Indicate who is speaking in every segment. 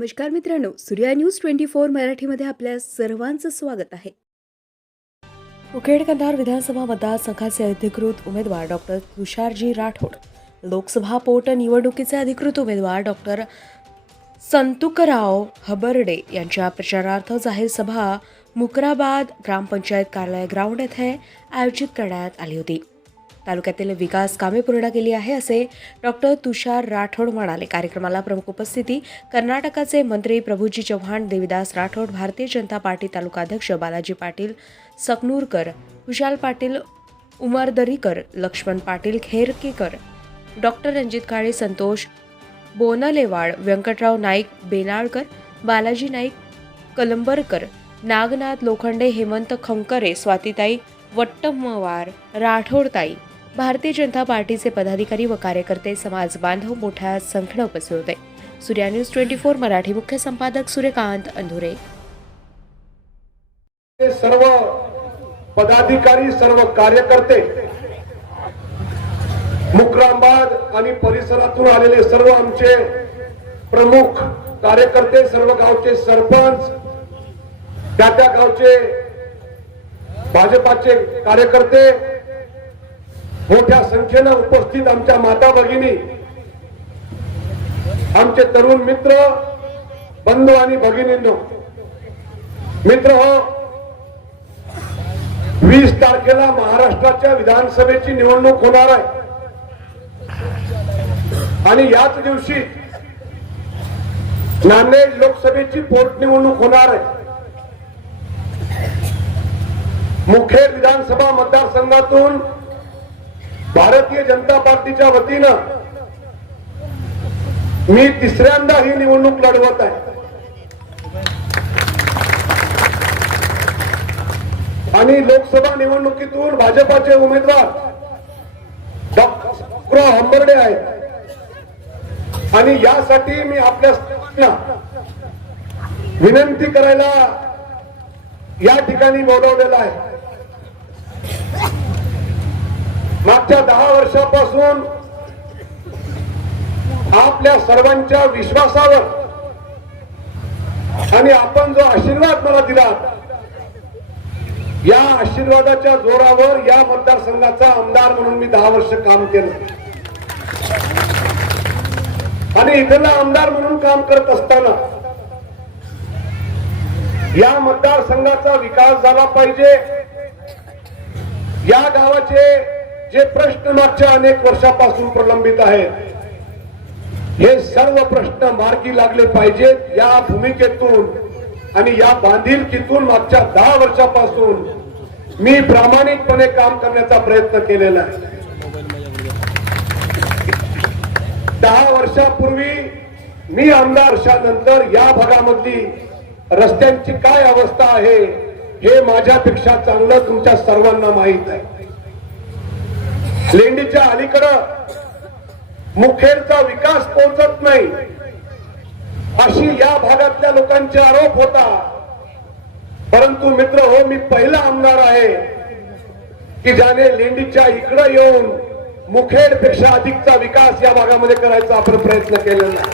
Speaker 1: नमस्कार मित्रांनो Surya news twenty four मराठीमध्ये आपल्या सर्वांचं स्वागत आहे. उकेड कंधार विधानसभा मतदारसंघाचे अधिकृत उमेदवार डॉक्टर तुषारजी राठोड लोकसभा पोट निवडणुकीचे अधिकृत उमेदवार डॉक्टर संतुकराव हबर्डे यांच्या प्रचारार्थ जाहीर सभा मुकराबाद ग्रामपंचायत कार्यालय ग्राउंड येथे आयोजित करण्यात आली होती. तालुक्यातील विकास कामे पूर्ण केली आहे असे डॉक्टर तुषार राठोड म्हणाले. कार्यक्रमाला प्रमुख उपस्थिती कर्नाटकाचे मंत्री प्रभूजी चव्हाण देविदास राठोड भारतीय जनता पार्टी तालुकाध्यक्ष बालाजी पाटील सकनूरकर कुशाल पाटील उमरदरीकर लक्ष्मण पाटील खेरकेकर डॉक्टर रणजित काळे संतोष बोनलेवाड व्यंकटराव नाईक बेनाळकर बालाजी नाईक कलंबरकर नागनाथ लोखंडे हेमंत खंकरे स्वातीताई वट्टमवार राठोडताई भारतीय जनता पार्टीचे पदाधिकारी व कार्यकर्ते समाज बांधव मोठ्या संख्येने उपस्थित होते. Surya news twenty four Marathi मुख्य संपादक सूर्यकांत अंधुरे.
Speaker 2: सर्व पदाधिकारी सर्व कार्यकर्ते मुक्रामबाद आणि परिसरातून आलेले सर्व आमचे प्रमुख कार्यकर्ते सर्व गावचे सरपंच त्या त्या गावचे भाजपाचे कार्यकर्ते मोठ्या संख्येनं उपस्थित आमच्या माता भगिनी आमचे तरुण मित्र बंधू आणि भगिनींनो. मित्र हो वीस तारखेला महाराष्ट्राच्या विधानसभेची निवडणूक होणार आहे. आणि याच दिवशी नांदेड लोकसभेची पोटनिवडणूक होणार आहे. मुखेड विधानसभा मतदारसंघातून भारतीय जनता पार्टीच्या वतीनं मी तिसऱ्यांदा ही निवडणूक लढवत आहे. आणि लोकसभा निवडणुकीतून भाजपाचे उमेदवार डॉक्टर हंबर्डे आहेत. आणि यासाठी मी आपल्या विनंती करायला या ठिकाणी बोलवलेला आहे. मागच्या दहा वर्षापासून आपल्या सर्वांच्या विश्वासावर आणि आपण जो आशीर्वाद मला दिला या आशीर्वादाच्या जोरावर या मतदारसंघाचा आमदार म्हणून मी दहा वर्ष काम केलं. आणि इथला आमदार म्हणून काम करत असताना या मतदारसंघाचा विकास झाला पाहिजे. या गावाचे जे प्रश्न मागच्या अनेक वर्षापासून प्रलंबित आहेत हे सर्व प्रश्न मार्गी लागले पाहिजेत या भूमिकेतून आणि या बांधिलकीतून मागच्या दहा वर्षापासून मी प्रामाणिकपणे काम करण्याचा प्रयत्न केलेला आहे. दहा वर्षापूर्वी मी आमदार नंतर या भागामधली रस्त्यांची काय अवस्था आहे हे माझ्यापेक्षा चांगलं तुमच्या सर्वांना माहीत आहे. लेंडीच्या अलीकडं मुखेडचा विकास पोहोचत नाही. अशी या भागातल्या लोकांचे आरोप होता. परंतु मित्र हो मी पहिला आमदार आहे की ज्याने लेंडीच्या इकडं येऊन मुखेडपेक्षा अधिकचा विकास या भागामध्ये करायचा आपण प्रयत्न केलेला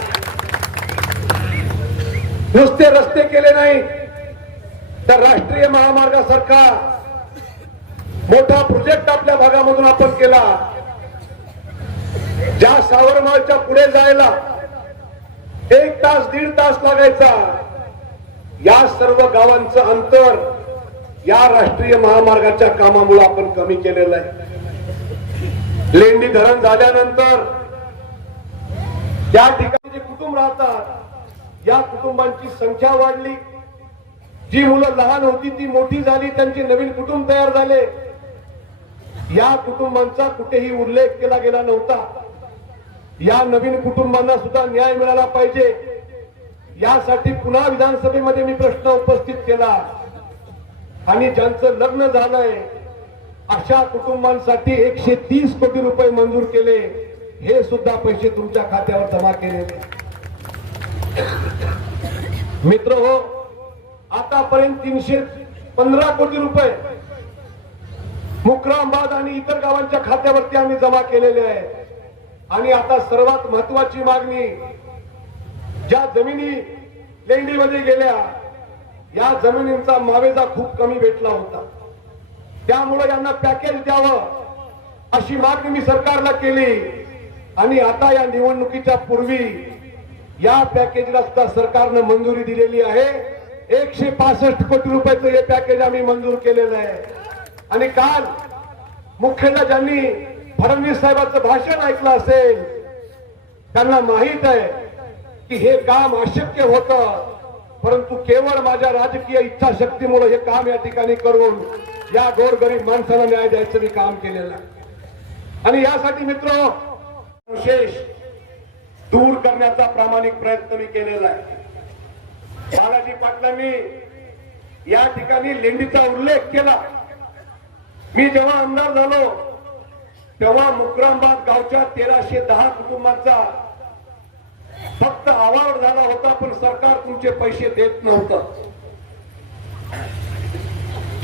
Speaker 2: नुसते रस्ते केले नाही. तर राष्ट्रीय महामार्गासारखा मोठा प्रोजेक्ट आपल्या भागामधून आपण केला. ज्या सावरमाळच्या पुढे जायला एक तास दीड तास लागायचा. या सर्व गावांचं अंतर या राष्ट्रीय महामार्गाच्या कामामुळे आपण कमी केलेलं आहे. लेंडी धरण झाल्यानंतर त्या ठिकाणी जे कुटुंब राहतात या कुटुंबांची संख्या वाढली. जी मुलं लहान होती ती मोठी झाली त्यांचे नवीन कुटुंब तयार झाले. या कुटुंबांचा कुठेही उल्लेख केला गेला नव्हता. या नवीन कुटुंबांना सुद्धा न्याय मिळाला पाहिजे. यासाठी पुन्हा विधानसभेमध्ये मी प्रश्न उपस्थित केला. आणि ज्यांचं लग्न झालंय अशा कुटुंबांसाठी एकशे तीस कोटी रुपये मंजूर केले. हे सुद्धा पैसे तुमच्या खात्यावर जमा केलेले मित्र हो आतापर्यंत तीनशे पंधरा कोटी रुपये मुक्रामबाद आणि इतर गावांच्या खात्यावरती आम्ही जमा केलेले आहे आणि आता सर्वात महत्वाची मागणी ज्या जमिनी लेंडीमध्ये गेल्या या जमिनींचा मावेजा खूप कमी भेटला होता. त्यामुळे यांना पॅकेज द्यावं अशी मागणी मी सरकारला केली. आणि आता या निवडणुकीच्या पूर्वी या पॅकेजला सुद्धा सरकारनं मंजुरी दिलेली आहे. एकशे पासष्ट कोटी रुपयाचं हे पॅकेज आम्ही मंजूर केलेलं आहे. आणि काल मुख्यतः ज्यांनी फडणवीस साहेबांचं भाषण ऐकलं असेल त्यांना माहीत आहे की हे काम अशक्य होतं परंतु केवळ माझ्या राजकीय इच्छाशक्तीमुळे हे काम या ठिकाणी करून या गोरगरीब माणसाला न्याय द्यायचं मी काम केलेलं आहे. आणि यासाठी मित्र विशेष दूर करण्याचा प्रामाणिक प्रयत्न मी केलेला आहे. बालाजी पाटलांनी या ठिकाणी लेंडीचा उल्लेख केला. मी जेव्हा आमदार झालो तेव्हा मुक्रामबाद गावच्या तेराशे दहा कुटुंबांचा फक्त आवाड झाला होता पण सरकार तुमचे पैसे देत नव्हतं.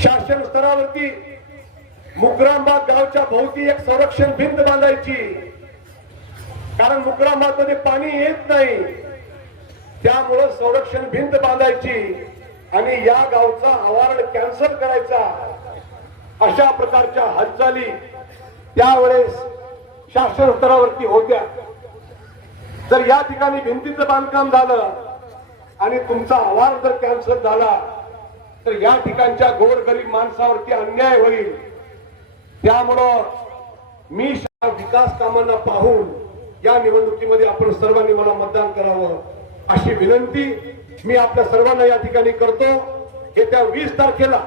Speaker 2: शासन स्तरावरती मुक्रामबाद गावच्या भोवती एक संरक्षण भिंत बांधायची. कारण मुक्रामबादमध्ये पाणी येत नाही. त्यामुळं संरक्षण भिंत बांधायची आणि या गावचा आवारण कॅन्सल करायचा. अशा प्रकारच्या हालचाली त्यावेळेस शासन स्तरावरती होत्या. जर या ठिकाणी भिंतीचं बांधकाम झालं आणि तुमचा आवार जर कॅन्सल झाला तर या ठिकाणच्या गोरगरीब माणसावरती अन्याय होईल. त्यामुळं मी विकास कामांना पाहून या निवडणुकीमध्ये आपण सर्वांनी मला मतदान करावं अशी विनंती मी आपल्या सर्वांना या ठिकाणी करतो. येत्या वीस तारखेला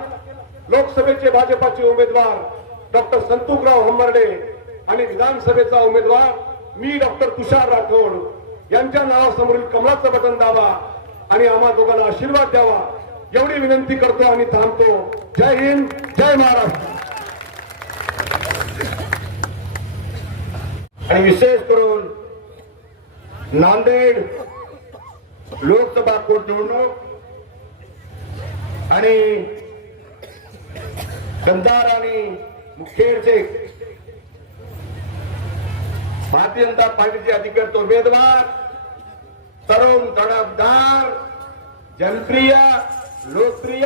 Speaker 2: लोकसभेचे भाजपाचे उमेदवार डॉक्टर संतुकराव हंबर्डे आणि विधानसभेचा उमेदवार मी डॉक्टर तुषार राठोड यांच्या नावासमोरील कमळाचं बटन दाबा आणि आम्हा दोघांना आशीर्वाद द्यावा. एवढी विनंती करतो आणि थांबतो. जय हिंद जय महाराष्ट्र. आणि विशेष करून नांदेड लोकसभा पोटनिवडणूक आणि कंधार आणि मुखेडचे भारतीय जनता पार्टीचे अधिकृत उमेदवार तरुण तडफदार जनप्रिय लोकप्रिय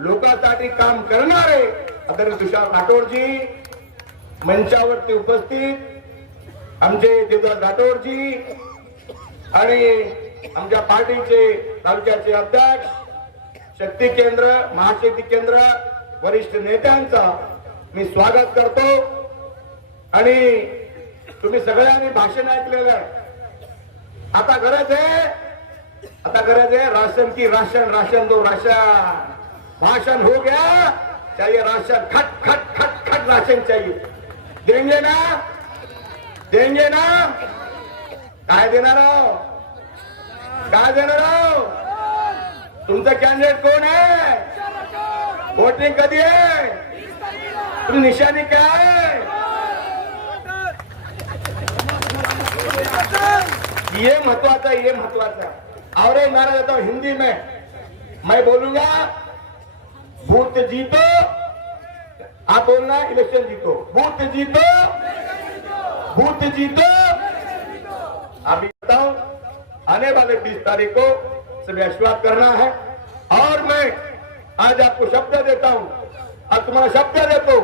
Speaker 2: लोकांसाठी काम करणारे आदरणीय तुषार राठोडजी मंचावरती उपस्थित आमचे देवदास राठोडजी आणि आमच्या पार्टीचे तालुक्याचे अध्यक्ष शक्ती केंद्र महाशक्ती केंद्र वरिष्ठ नेत्यांचा मी स्वागत करतो. आणि तुम्ही सगळ्यांनी भाषण ऐकलेलं आहे. आता गरज आहे आता गरज आहे राशन की राशन राशन दो राशन. भाषण हो गया चाहिए राशन खट खट खट खट राशन चाहिए. देंगे ना? देंगे ना? काय देणार आहो? काय देणार आहो? तुमचा कॅन्डिडेट कोण आहे? वोटिंग आहे तुम निशानी क्या है? ये महत्वाचा है ये महत्वाचा। है और एक नारा देता हूँ हिंदी में। मैं बोलूँगा बूथ जीतो, आप बोलना इलेक्शन जीतो। बूथ जीतो बूथ जीतो। अभी बताओ आने वाले बीस तारीख को सभी आशीर्वाद करना है। और मैं आज आपको शब्द देता हूं। आज तुम्हाला शब्द देतो।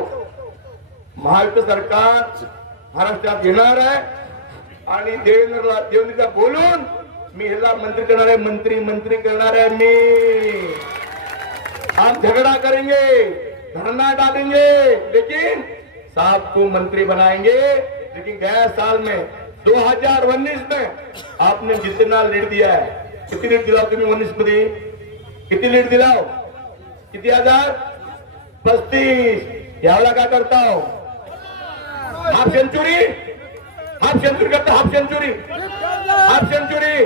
Speaker 2: महाराष्ट्र सरकार महाराष्ट्रात येणार आहे आणि देवेंद्रला देवेंद्रला बोलून मी ह्याला मंत्री करणार आहे मंत्री मंत्री करणार आहे मी. हम झगड़ा करेंगे धरना डालेंगे लेकिन साहब को मंत्री बनाएंगे। लेकिन गया साल में 2019 में आपने जितना लीड दिया है किती लीड दिला तुम्ही उन्नीसमध्ये किती लीड दिला किती हजार? पस्तीस. यावला काय करता हाफ सेंचुरी हाफ सेंचुरी करता हाफ सेंचुरी हाफ सेंचुरी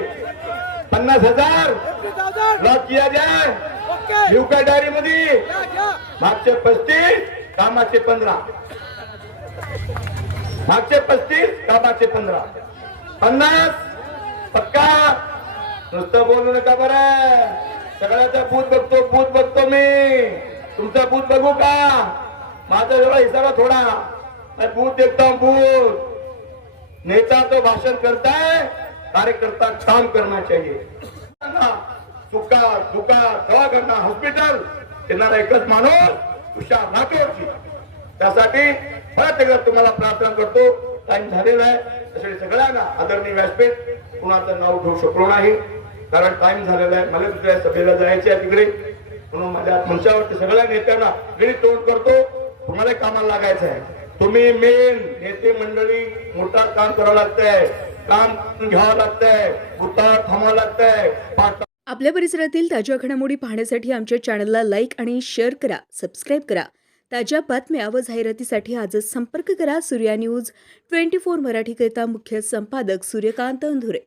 Speaker 2: पन्नास हजार. लॉक किया जाए डायरी मध्ये मागचे पस्तीस कामाचे पंधरा. मागचे पस्तीस कामाचे पंधरा. पन्नास? पक्का? नुसतं बोलू नका बरं. सगळ्याचा बूथ बघतो बूथ बघतो मी. तुमचा बूथ बघू का? माझा जवळ हिसाबा थोडा. बूथ देखता बूथ. नेता तो भाषण करता है कार्यकर्ता काम करना चाहिए
Speaker 3: सुका दुका दवाखाना हॉस्पिटल येणारा एकच माणूस तुषार राठोडची त्यासाठी परत एकदा तुम्हाला प्रार्थना करतो. टाइम झालेला आहे. त्यासाठी सगळ्यांना आदरणीय व्यासपीठ कुणाचं नाव घेऊ शकलो नाही. कारण टाइम झालेला आहे. मला दुसऱ्या सभेला जायचे आहे तिकडे. म्हणून माझ्या मंचावरती सगळ्या नेत्यांना मी तोंड करतो. तुम्हाला कामाला लागायचं आहे. तुम्ही मेन नेते मंडळी मोठा काम करावं लागतंय. काम घ्यावं लागतंय. उतार थांबावं लागतंय.
Speaker 1: आपल्या परिसरातील ताज्या घडामोडी पाहण्यासाठी आमच्या चॅनलला लाईक आणि शेअर करा. सबस्क्राईब करा. ताज्या बातम्या व जाहिरातीसाठी आजच संपर्क करा. सूर्या न्यूज ट्वेंटी फोर मराठीकरिता मुख्य संपादक सूर्यकांत अंधुरे.